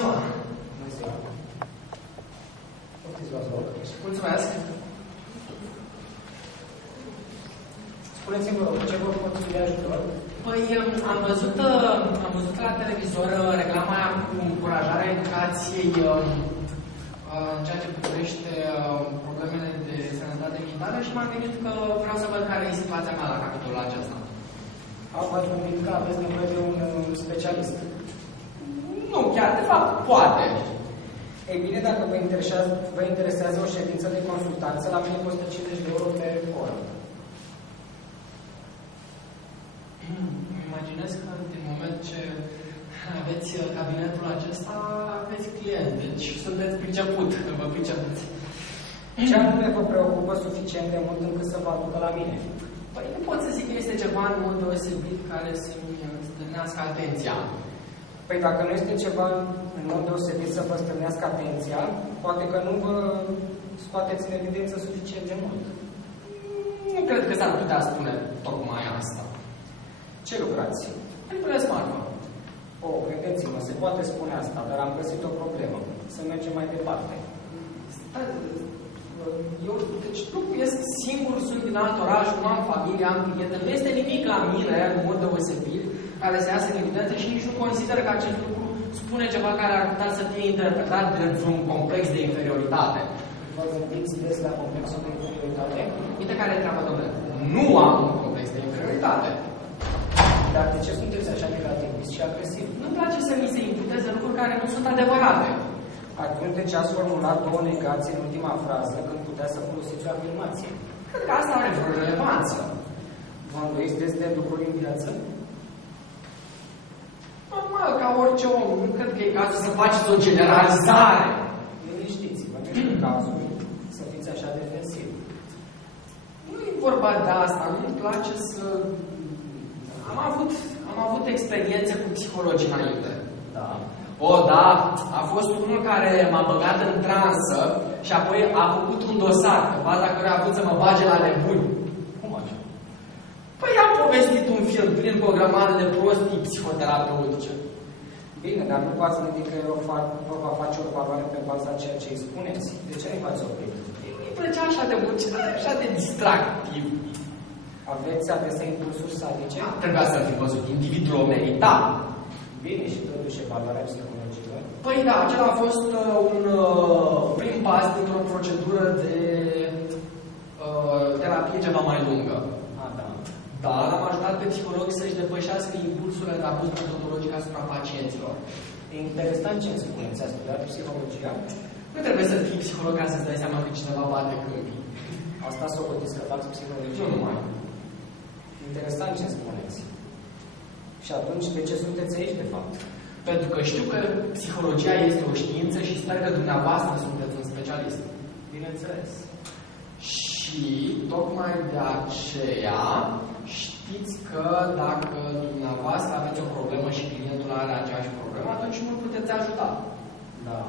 ziua! Bună ziua! Poftiți, vă rog. Mulțumesc! Spuneți-mi, vă rog, ce vă pot fi de ajutor? Păi, am văzut la televizor reclama aia cu încurajarea educației în ceea ce privește problemele de sănătate mentală și m-am gândit că vreau să văd care e situația mea la capitolul acesta. V-ați gândit că aveți nevoie de un specialist? Nu, chiar, de fapt, poate. Ei bine, dacă vă interesează o ședință de consultanță, la mine costă 50 de euro pe oră. Îmi imaginez că din moment ce aveți cabinetul acesta, aveți client, deci sunteți priceput, vă pricepeți. Ce anume vă preocupă suficient de mult încât să vă aducă la mine? Păi nu pot să zic că este ceva în mod deosebit care să-mi stârnească atenția. Păi dacă nu este ceva în mod deosebit să vă stârnească atenția, poate că nu vă scoateți în evidență suficient de mult. Nu cred că s-ar putea spune tocmai asta. Ce lucrați? Manipulez marfă. Credeți-mă, se poate spune asta, dar am găsit o problemă. Să mergem mai departe. Eu, deci, locuiesc singur, sunt din alt oraș, nu am familie, am clientă. Nu este nimic la mine, în mod deosebit, care se iasă în evidență și nici nu consider că acest lucru spune ceva care ar putea să fie interpretat drept un complex de inferioritate. Vă gândiți des la complexul de inferioritate? Uite care e treaba, domnule. Nu am un complex de inferioritate. Dar de ce sunteți așa negativist și agresiv? Nu-mi place să mi se imputeze lucruri care nu sunt adevărate. Atunci de ce ați formulat două negații în ultima frază când putea să folosiți o afirmație? Cred că asta are vreo relevanță. Vă îndoiți des de lucruri în viață? Normal, ca orice om, nu cred că e cazul să faceți o generalizare. Liniștiți-vă, nu e cazul să fiți așa defensiv. Nu e vorba de asta, nu-mi place să... Am avut experiențe cu psihologii înainte. Da. Da, a fost unul care m-a băgat în transă și apoi a făcut un dosar, pe baza căruia a vrut să mă bage la nebuni. Cum așa? Păi am povestit un film plin cu o grămadă de prostii psihoterapeutice. Bine, dar nu v-ați gândit că vă va face o valoare pe baza ceea ce îi spuneți? De ce nu v-ați oprit? Îi plăcea așa de mult, așa de distractiv. Aveți adesea impulsuri sadice? Trebuia să fi văzut, individul o merita. Bine, și totuși valoarea psihologică? Păi da, acela a fost un prim pas dintr-o procedură de terapie ceva mai lungă. Da. Da, l-am ajutat pe psiholog să-și depășească impulsurile de abuz metodologic asupra pacienților. E interesant ce îmi spuneți. Ați studiat psihologia? Nu trebuie să fii psiholog ca să-ți dai seama că cineva bate câmpii. Asta s-o gătiți că fac psihologie? Nu numai. Interesant ce spuneți. Și atunci, de ce sunteți aici, de fapt? Pentru că știu că psihologia este o știință și sper că dumneavoastră sunteți un specialist. Bineînțeles. Și tocmai de aceea știți că dacă dumneavoastră aveți o problemă și clientul are aceeași problemă, atunci nu puteți ajuta. Da.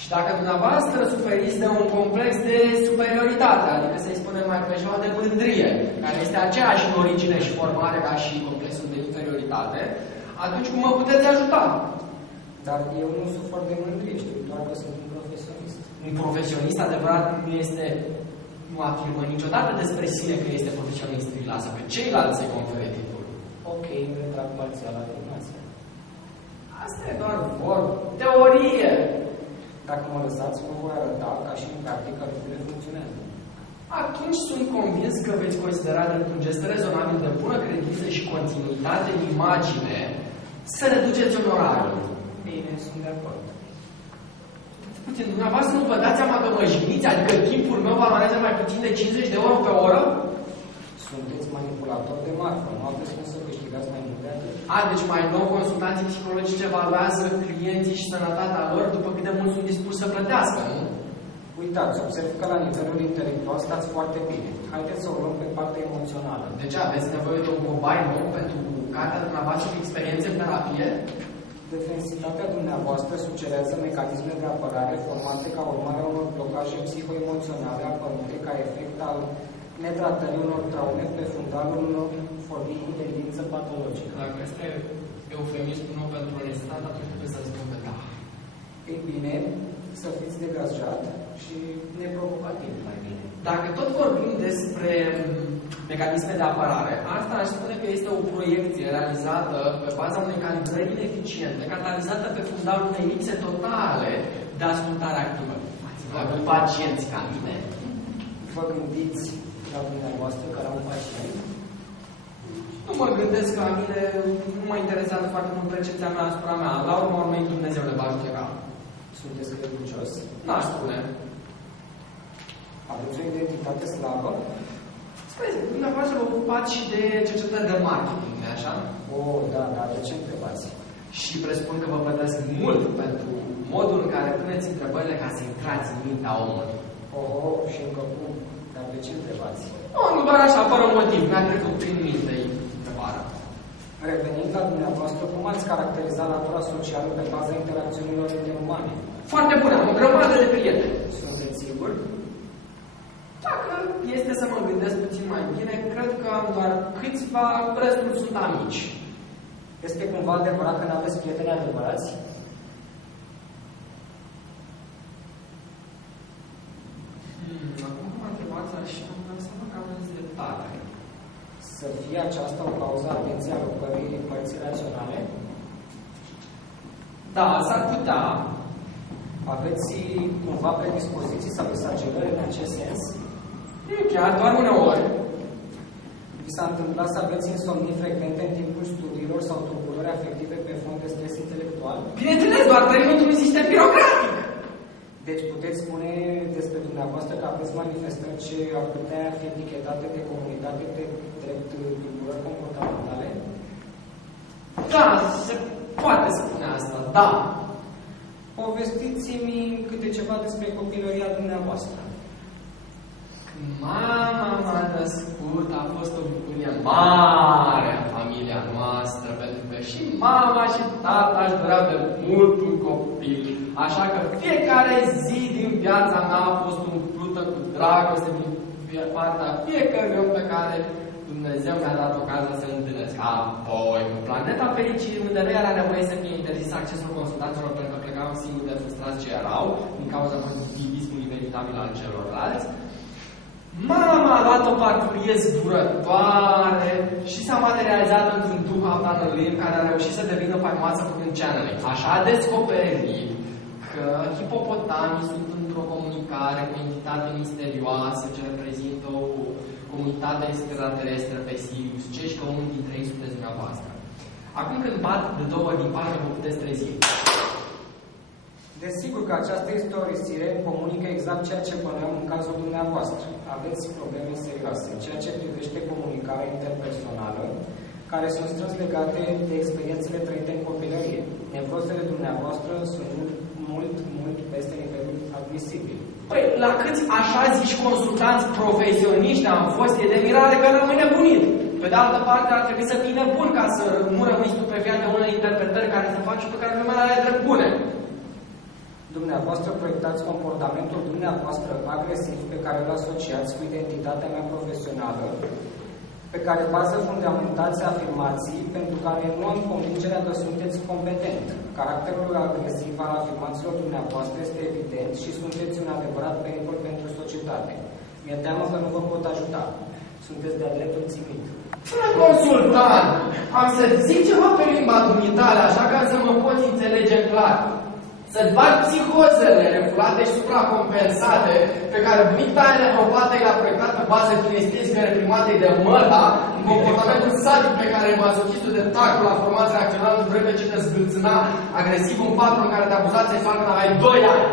Și dacă dumneavoastră suferiți de un complex de superioritate, adică să-i spunem mai pe ceva de mândrie, care este aceeași în origine și formare ca și complexul de inferioritate, atunci cum mă puteți ajuta? Dar eu nu sufăr de mândrie, știu doar că sunt un profesionist. Un profesionist adevărat nu afirmă niciodată despre sine că este profesionist, îi lasă pe ceilalți să-i confere titlul. Ok, îmi retrag parțial afirmația. Asta e doar vorbă. Teorie! Dacă mă lăsați, vă voi arăta ca și în practică lucrurile funcționează. Atunci sunt convins că veți considera de un gest rezonabil de bună credință și continuitate în imagine să reduceți onorariul. Bine, sunt de acord. Puțin, dumneavoastră nu vă dați seama că mă jigniți, adică timpul meu valorează mai puțin de 50 de euro pe oră? Sunteți manipulator de marfă, nu aveți cum să câștigați mai mult de atât. Deci mai nou consultanții psihologici evaluează clienții și sănătatea lor după cât de mult sunt dispuși să plătească, nu? Uitați, observ că la nivelul intelectual stați foarte bine. Haideți să o luăm pe partea emoțională. De ce? Aveți nevoie de un cobai nou pentru cartea dumneavoastră de experiențe în terapie? Defensivitatea dumneavoastră sugerează mecanisme de apărare formate ca urmare a unor blocaje psihoemoționale apărute ca efect al netratării unor traume pe fundalul unor forme cu tendință patologică. Dacă este eufemismul nou pentru onestate, atunci trebuie să răspund pe da. Ei bine, să fiți degajat și neprovocativ mai bine. Dacă tot vorbim despre mecanisme de apărare, asta aș spune că este o proiecție realizată pe baza unei calibrări ineficiente, catalizată pe fundalul unei lipse totale de ascultare activă. Cu pacienți ca mine. Vă gândiți la dumneavoastră ca la un pacient? Nu mă gândesc la mine, nu mă interesează foarte mult percepția mea asupra mea. La urmă urmei Dumnezeu le va judeca. Sunteți credincios? N-aș spune. Aveți o identitate slavă? Spune, dumneavoastră vă ocupați și de cercetări de marketing, nu-i așa? Da, de ce întrebați? Și presupun că vă plătesc mult pentru modul în care puneți întrebările ca să intrați în mintea omului. Și încă cum? Dar de ce întrebați? Nu doar așa, fără motiv. Mi-a trecut prin minte întrebarea. Revenind la dumneavoastră, cum ați caracterizat natura socială pe baza interacțiunilor interumane? Foarte bună, am o grămadă de prieteni. Sunteți siguri? Dacă este să mă gândesc puțin mai bine, cred că am doar câțiva, restul sunt amici. Este cumva adevărat că n-aveți prieteni adevărați? Acum mă întrebați și am dat seama că aveți dreptate. Să fie aceasta o cauză atenției alocării părții raționale? Da, s-ar putea. Aveți cumva predispoziții sau exagerări în acest sens? Nu chiar, doar uneori. Vi s-a întâmplat să aveți insomnii frecvente în timpul studiilor sau tulburări afective pe fond de stres intelectual? Bineînțeles, doar trăim într-un sistem birocratic. Deci puteți spune despre dumneavoastră că aveți manifestări ce ar putea fi etichetate de comunitate de drept tulburări comportamentale? Da, se poate spune asta, da. Povestiți-mi câte ceva despre copilăria dumneavoastră. Mama m-a născut, a fost o bucurie mare în familia noastră, pentru că și mama și tata își doreau de mult un copil. Așa că fiecare zi din viața mea a fost umplută cu dragoste din partea fiecărui om pe care Dumnezeu mi-a dat ocazia să-l întâlnesc. Apoi, în planeta fericirii, unde nu era nevoie să fie interzis accesul consultanților pentru că plecau singuri de frustrați ce erau, din cauza pozitivismului inevitabil al celorlalți, mama a luat o parfurie zburătoare și s-a materializat într-un duh aftanălim care a reușit să devină faimoasă făcând channeling. Așa a descoperit că hipopotamii sunt într-o comunicare cu o entitate misterioasă ce reprezintă o comunitate extraterestră pe Sirius, ce și că unul dintre ei sunteți dumneavoastră. Acum când bat de 2 ori din 4, vă puteți trezi. Desigur că această istorisire comunică exact ceea ce băneam în cazul dumneavoastră. Aveți probleme serioase în ceea ce privește comunicarea interpersonală, care sunt strâns legate de experiențele trăite în copilărie. Nevrozele dumneavoastră sunt mult peste nivelul admisibil. Păi, la câți așa zici consultanți profesioniști am fost, e de mirare că rămâi nebunit. Pe de altă parte, ar trebui să fii nebun ca să nu rămâi stupefiat de unele interpretări care se fac și pe care lumea le drept bune. Dumneavoastră proiectați comportamentul dumneavoastră agresiv pe care îl asociați cu identitatea mea profesională, pe care bază fundamentați afirmații pentru care nu am convingerea că sunteți competent. Caracterul agresiv al afirmațiilor dumneavoastră este evident și sunteți un adevărat pericol pentru societate. Mi-e teamă că nu vă pot ajuta. Sunteți de-a dreptul ținut. Consultant! Am să zic ceva pe limba dumitale, așa ca să mă poți înțelege clar. Să-ți bagi psihozele refulate și supracompensate pe care bunica nevropată i-a proiectat pe bază kinestetică reprimate de măta în comportamentul sadic pe care masochistul de tactul a format reacțional în vreme ce te zbâlțâna agresiv un patru în care te-a abuzat sexual când aveai 2 ani.